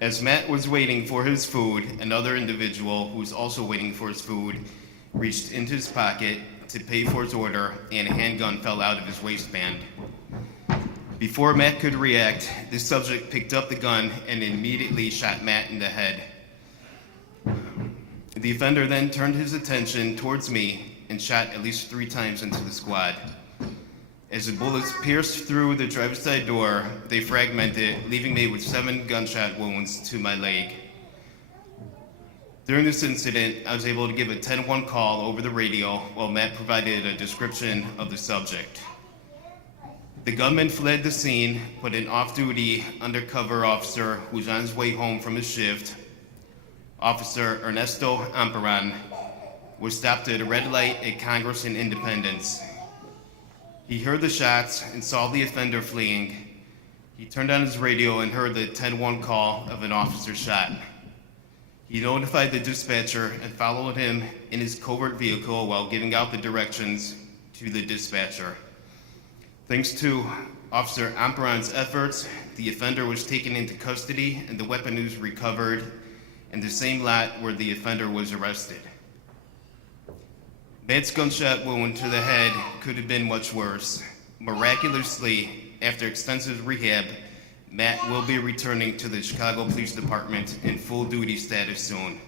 As Matt was waiting for his food, another individual who was also waiting for his food reached into his pocket to pay for his order, and a handgun fell out of his waistband. Before Matt could react, the subject picked up the gun and immediately shot Matt in the head. The offender then turned his attention towards me and shot at least 3 times into the squad. As the bullets pierced through the driver's side door, they fragmented, leaving me with 7 gunshot wounds to my leg. During this incident, I was able to give a 10-1 call over the radio while Matt provided a description of the subject. The gunman fled the scene, but an off-duty undercover officer who was on his way home from his shift, Officer Ernesto Amperan, was stopped at a red light at Congress and Independence. He heard the shots and saw the offender fleeing. He turned on his radio and heard the 10-1 call of an officer shot. He notified the dispatcher and followed him in his covert vehicle while giving out the directions to the dispatcher. Thanks to Officer Amperan's efforts, the offender was taken into custody and the weapon was recovered in the same lot where the offender was arrested. Matt's gunshot wound to the head could have been much worse. Miraculously, after extensive rehab, Matt will be returning to the Chicago Police Department in full duty status soon.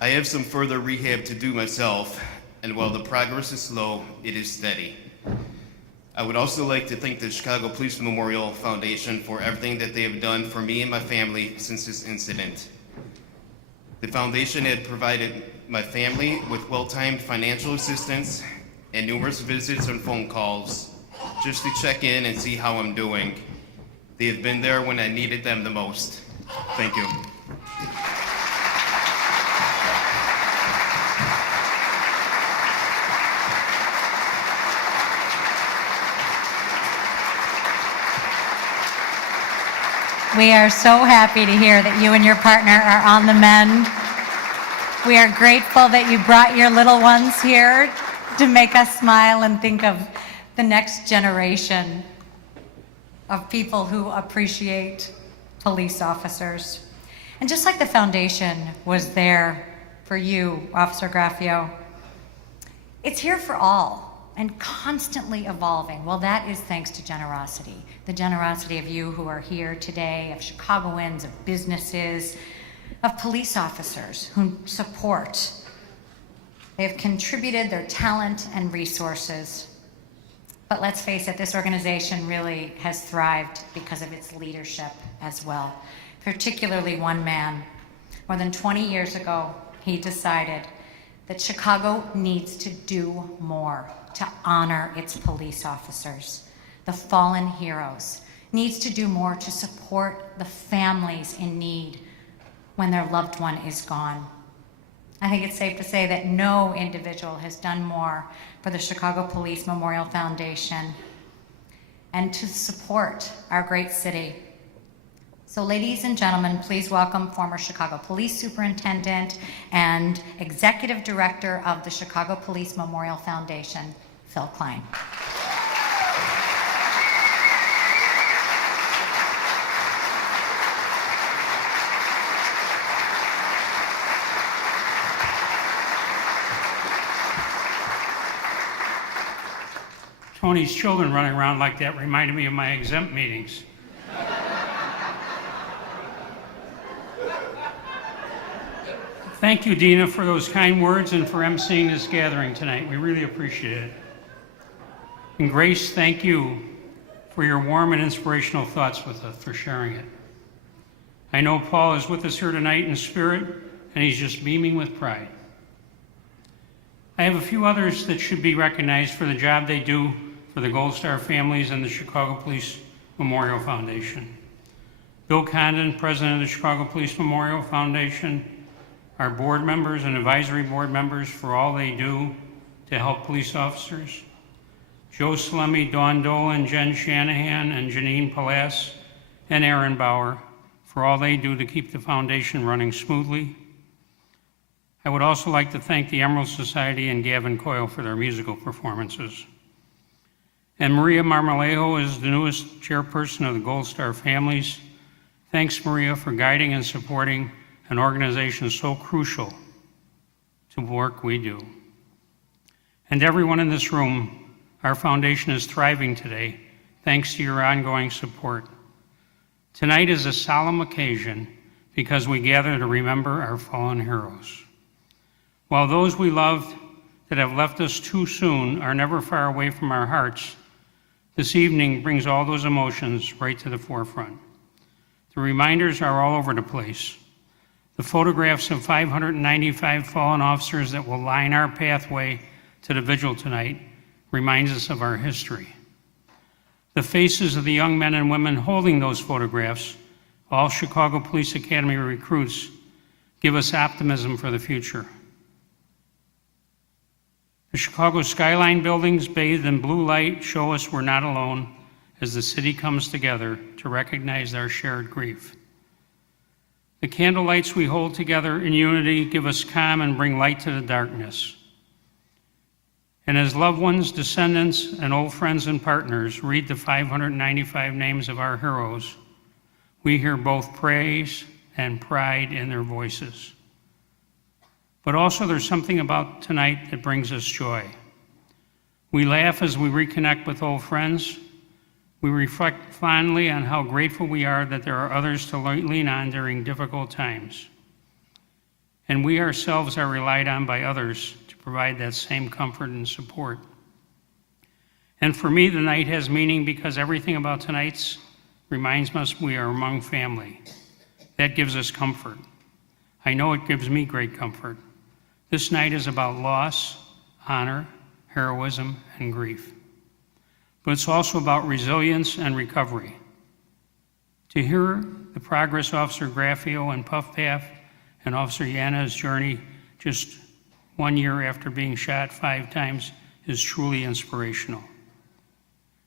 I have some further rehab to do myself, and while the progress is slow, it is steady. I would also like to thank the Chicago Police Memorial Foundation for everything that they have done for me and my family since this incident. The foundation had provided my family with well-timed financial assistance and numerous visits and phone calls just to check in and see how I'm doing. They have been there when I needed them the most. Thank you. We are so happy to hear that you and your partner are on the mend. We are grateful that you brought your little ones here to make us smile and think of the next generation of people who appreciate police officers. And just like the foundation was there for you, Officer Graffio, it's here for all and constantly evolving. Well, that is thanks to generosity. The generosity of you who are here today, of Chicagoans, of businesses, of police officers who support. They have contributed their talent and resources. But let's face it, this organization really has thrived because of its leadership as well, particularly one man. More than 20 years ago, he decided that Chicago needs to do more to honor its police officers, the fallen heroes, needs to do more to support the families in need when their loved one is gone. I think it's safe to say that no individual has done more for the Chicago Police Memorial Foundation and to support our great city. So ladies and gentlemen, please welcome former Chicago Police Superintendent and Executive Director of the Chicago Police Memorial Foundation, Phil Klein. Tony's children running around like that reminded me of my exempt meetings. Thank you, Dina, for those kind words and for emceeing this gathering tonight. We really appreciate it. And Grace, thank you for your warm and inspirational thoughts with us, for sharing it. I know Paul is with us here tonight in spirit, and he's just beaming with pride. I have a few others that should be recognized for the job they do for the Gold Star families and the Chicago Police Memorial Foundation. Bill Condon, President of the Chicago Police Memorial Foundation, our board members and advisory board members for all they do to help police officers. Joe Slummy, Dawn Dolan, Jen Shanahan, and Janine Palace, and Aaron Bauer for all they do to keep the foundation running smoothly. I would also like to thank the Emerald Society and Gavin Coyle for their musical performances. And Maria Marmolejo is the newest chairperson of the Gold Star Families. Thanks, Maria, for guiding and supporting an organization so crucial to the work we do. And everyone in this room, our foundation is thriving today thanks to your ongoing support. Tonight is a solemn occasion because we gather to remember our fallen heroes. While those we loved that have left us too soon are never far away from our hearts, this evening brings all those emotions right to the forefront. The reminders are all over the place. The photographs of 595 fallen officers that will line our pathway to the vigil tonight reminds us of our history. The faces of the young men and women holding those photographs, all Chicago Police Academy recruits, give us optimism for the future. The Chicago skyline buildings bathed in blue light show us we're not alone as the city comes together to recognize our shared grief. The candlelights we hold together in unity give us calm and bring light to the darkness. And as loved ones, descendants, and old friends and partners read the 595 names of our heroes, we hear both praise and pride in their voices. But also there's something about tonight that brings us joy. We laugh as we reconnect with old friends. We reflect fondly on how grateful we are that there are others to lean on during difficult times. And we ourselves are relied on by others to provide that same comfort and support. And for me, the night has meaning because everything about tonight's reminds us we are among family. That gives us comfort. I know it gives me great comfort. This night is about loss, honor, heroism, and grief. But it's also about resilience and recovery. To hear the progress Officer Graffio and Puff Path and Officer Yana's journey just 1 year after being shot 5 times is truly inspirational.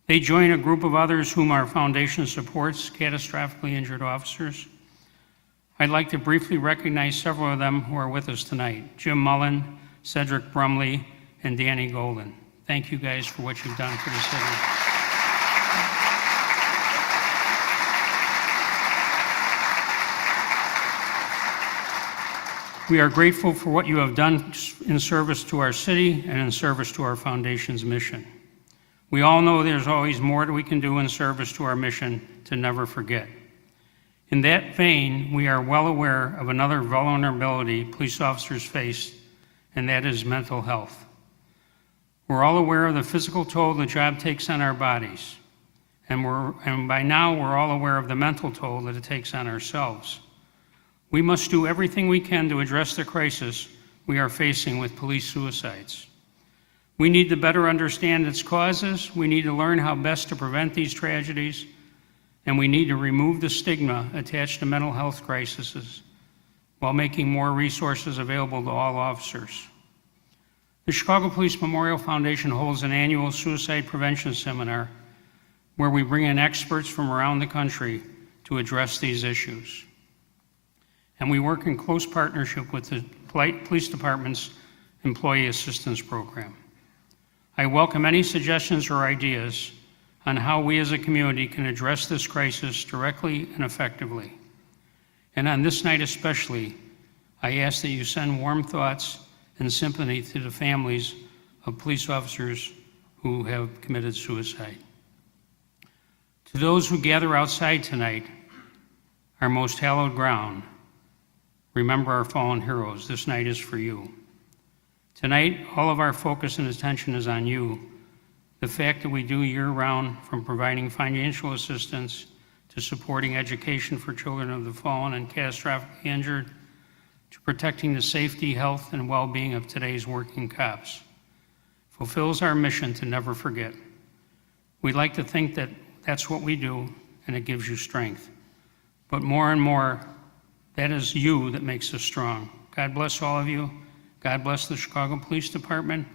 They join a group of others whom our foundation supports, catastrophically injured officers. I'd like to briefly recognize several of them who are with us tonight: Jim Mullen, Cedric Brumley, and Danny Golden. Thank you guys for what you've done for the city. We are grateful for what you have done in service to our city and in service to our foundation's mission. We all know there's always more that we can do in service to our mission to never forget. In that vein, we are well aware of another vulnerability police officers face, and that is mental health. We're all aware of the physical toll the job takes on our bodies, and by now we're all aware of the mental toll that it takes on ourselves. We must do everything we can to address the crisis we are facing with police suicides. We need to better understand its causes, we need to learn how best to prevent these tragedies, and we need to remove the stigma attached to mental health crises while making more resources available to all officers. The Chicago Police Memorial Foundation holds an annual suicide prevention seminar where we bring in experts from around the country to address these issues. And we work in close partnership with the Police Department's Employee Assistance Program. I welcome any suggestions or ideas on how we as a community can address this crisis directly and effectively. And on this night especially, I ask that you send warm thoughts and sympathy to the families of police officers who have committed suicide. To those who gather outside tonight, our most hallowed ground, remember our fallen heroes. This night is for you. Tonight, all of our focus and attention is on you. The fact that we do year-round, from providing financial assistance to supporting education for children of the fallen and catastrophically injured, to protecting the safety, health, and well-being of today's working cops, fulfills our mission to never forget. We'd like to think that that's what we do, and it gives you strength. But more and more, that is you that makes us strong. God bless all of you. God bless the Chicago Police Department.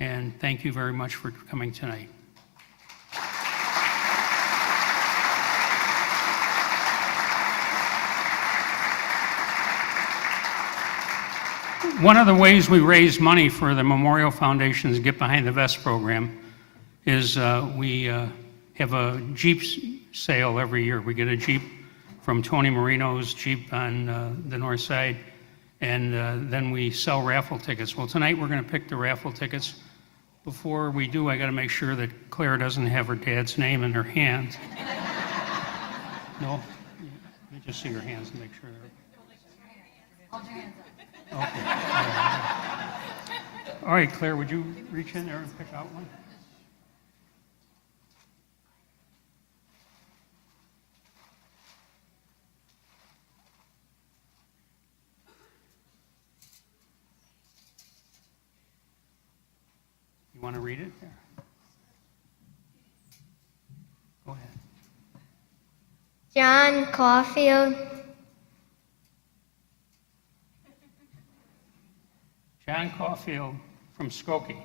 And thank you very much for coming tonight. One of the ways we raise money for the Memorial Foundation's Get Behind the Vest program is we have a Jeep sale every year. We get a Jeep from Tony Marino's Jeep on the north side, and then we sell raffle tickets. Well, tonight we're going to pick the raffle tickets. Before we do, I got to make sure that Claire doesn't have her dad's name in her hand. No? Let me just see your hands and make sure they're... Hold your hands up. Okay. All right, Claire, would you reach in there and pick out one? You want to read it? There. Go ahead. John Caulfield. John Caulfield from Skokie.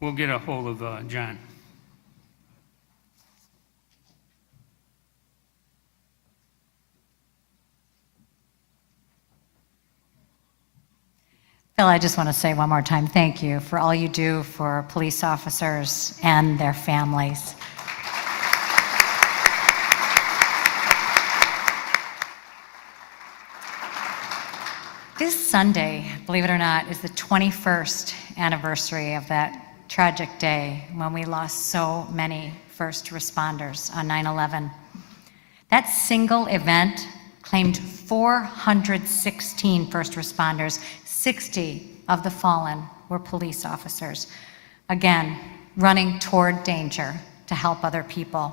We'll get a hold of John. Phil, I just want to say one more time, thank you for all you do for police officers and their families. This Sunday, believe it or not, is the 21st anniversary of that tragic day when we lost so many first responders on 9/11. That single event claimed 416 first responders. 60 of the fallen were police officers, again, running toward danger to help other people.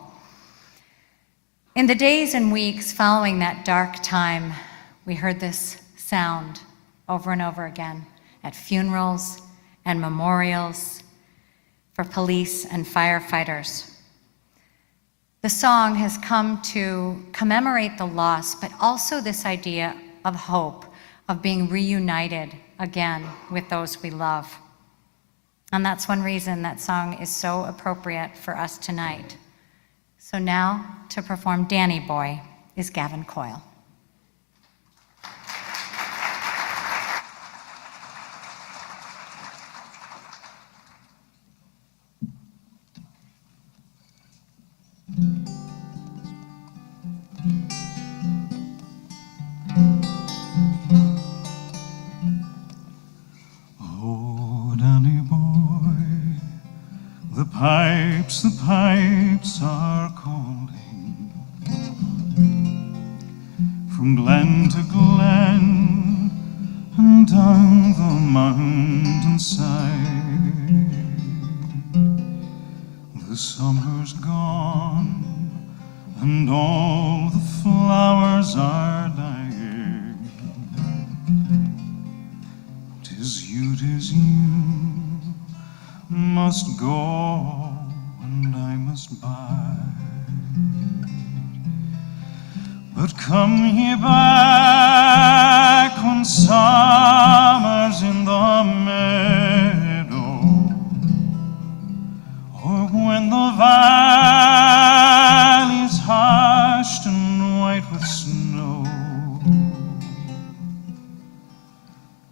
In the days and weeks following that dark time, we heard this sound over and over again at funerals and memorials for police and firefighters. The song has come to commemorate the loss, but also this idea of hope, of being reunited again with those we love. And that's one reason that song is so appropriate for us tonight. So now, to perform Danny Boy is Gavin Coyle. The pipes are calling from glen to glen and down the mountainside. The summer's gone and all the flowers are dying. 'Tis you, must go and I must bide. But come ye back when summer's in the meadow, or when the valley's hushed and white with snow.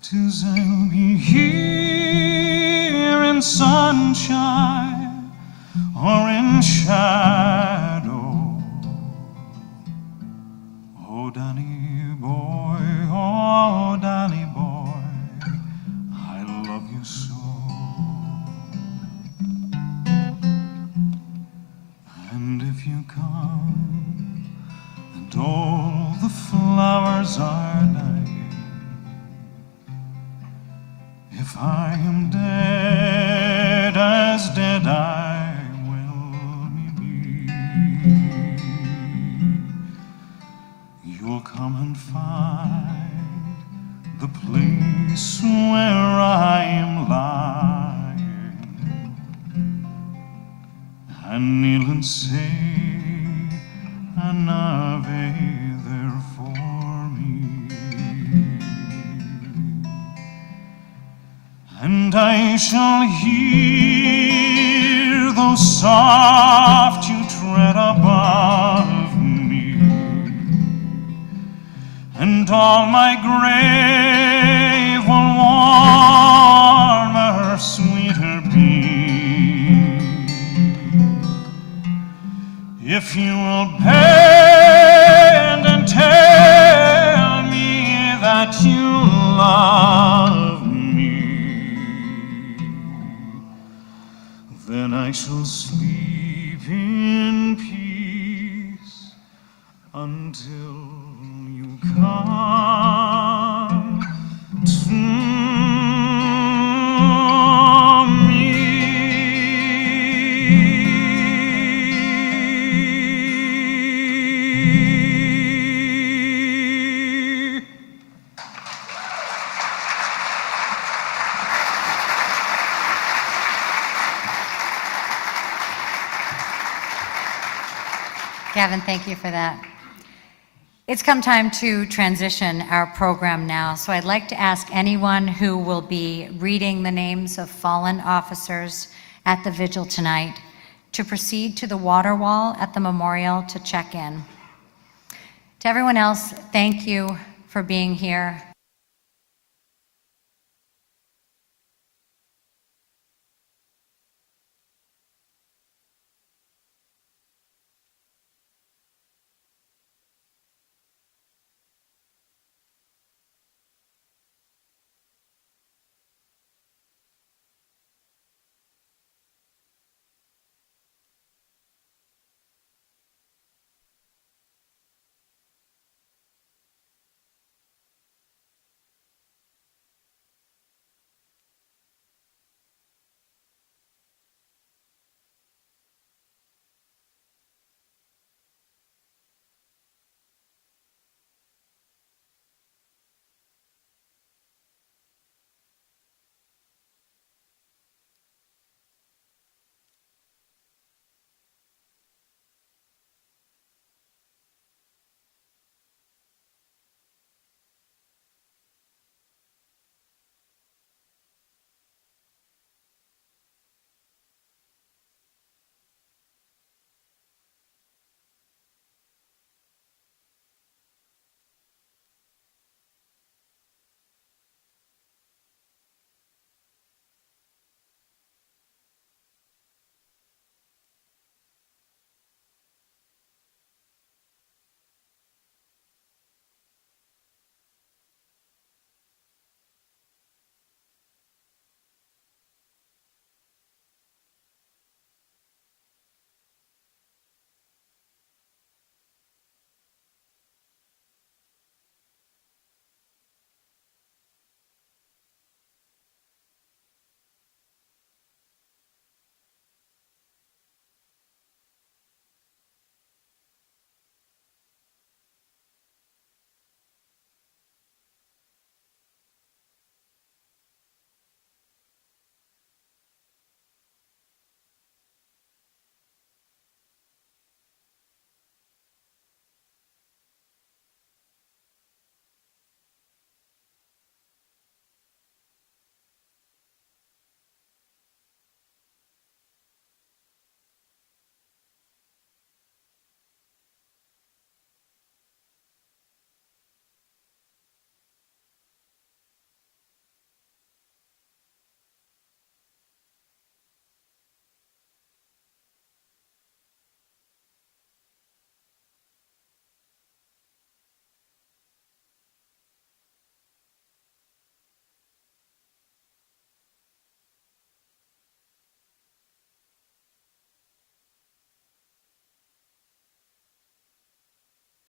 'Tis I'll be here in sunshine or in shadow. Oh, Danny boy, oh, Danny boy, I love you so. And if you come and all the flowers are dying, if I am dead, as dead I will be, you'll come and find the place where I am lying, and kneel and say an Ave there for me. And I shall hear soft you tread above me, and all my grave will warmer, sweeter be, if you will bend and tell me that you love me. Then I shall sleep in peace until you come to me. Gavin, thank you for that. It's come time to transition our program now, so I'd like to ask anyone who will be reading the names of fallen officers at the vigil tonight to proceed to the water wall at the memorial to check in. To everyone else, thank you for being here.